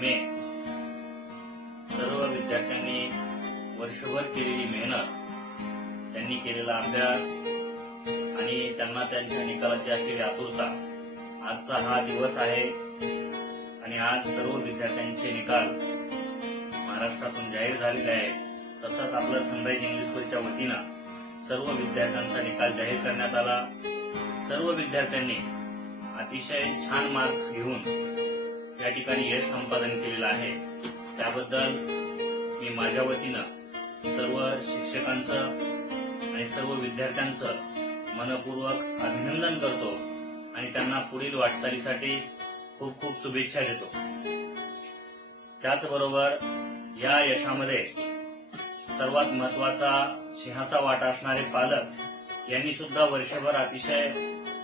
मे सर्व विद्यार्थ्यांनी वर्षभर केलेली मेहनत त्यांनी केलेला अभ्यास आणि त्यांना त्यांच्या निकालाची असलेली आतुरता आजचा हा दिवस आहे. आणि आज सर्व विद्यार्थ्यांचे निकाल महाराष्ट्रातून जाहीर झालेले आहेत. तसंच आपलं सनराईज इंग्लिश स्कूलच्या वतीनं सर्व विद्यार्थ्यांचा निकाल जाहीर करण्यात आला. सर्व विद्यार्थ्यांनी अतिशय छान मार्क्स घेऊन या ठिकाणी यश संपादन केलेलं आहे. त्याबद्दल मी माझ्या वतीनं सर्व शिक्षकांचं आणि सर्व विद्यार्थ्यांचं मनपूर्वक अभिनंदन करतो आणि त्यांना पुढील वाटचालीसाठी खूप खूप शुभेच्छा देतो. त्याचबरोबर या यशामध्ये सर्वात महत्त्वाचा सिंहाचा वाटा असणारे पालक यांनी सुद्धा वर्षभर अतिशय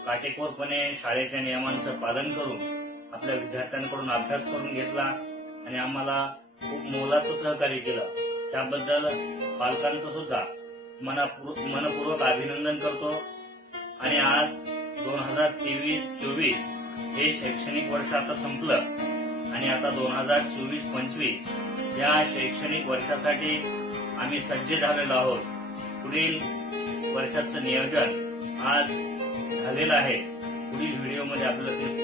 काटेकोरपणे शाळेच्या नियमांचं पालन करून आपल्या विद्यार्थ्यांकडून अभ्यास करून घेतला आणि आम्हाला खूप मोलाचं सहकार्य केलं. त्याबद्दल पालकांचं सुद्धा मनापूर- मनपूर्वक अभिनंदन करतो. आणि आज दोन हजार तेवीस चोवीस हे शैक्षणिक वर्ष आता संपलं. आणि आता दोन हजार चोवीस पंचवीस या शैक्षणिक वर्षासाठी आम्ही सज्ज झालेलो आहोत. पुढील वर्षाचं नियोजन आज झालेलं आहे. पुढील व्हिडिओमध्ये आपलं ते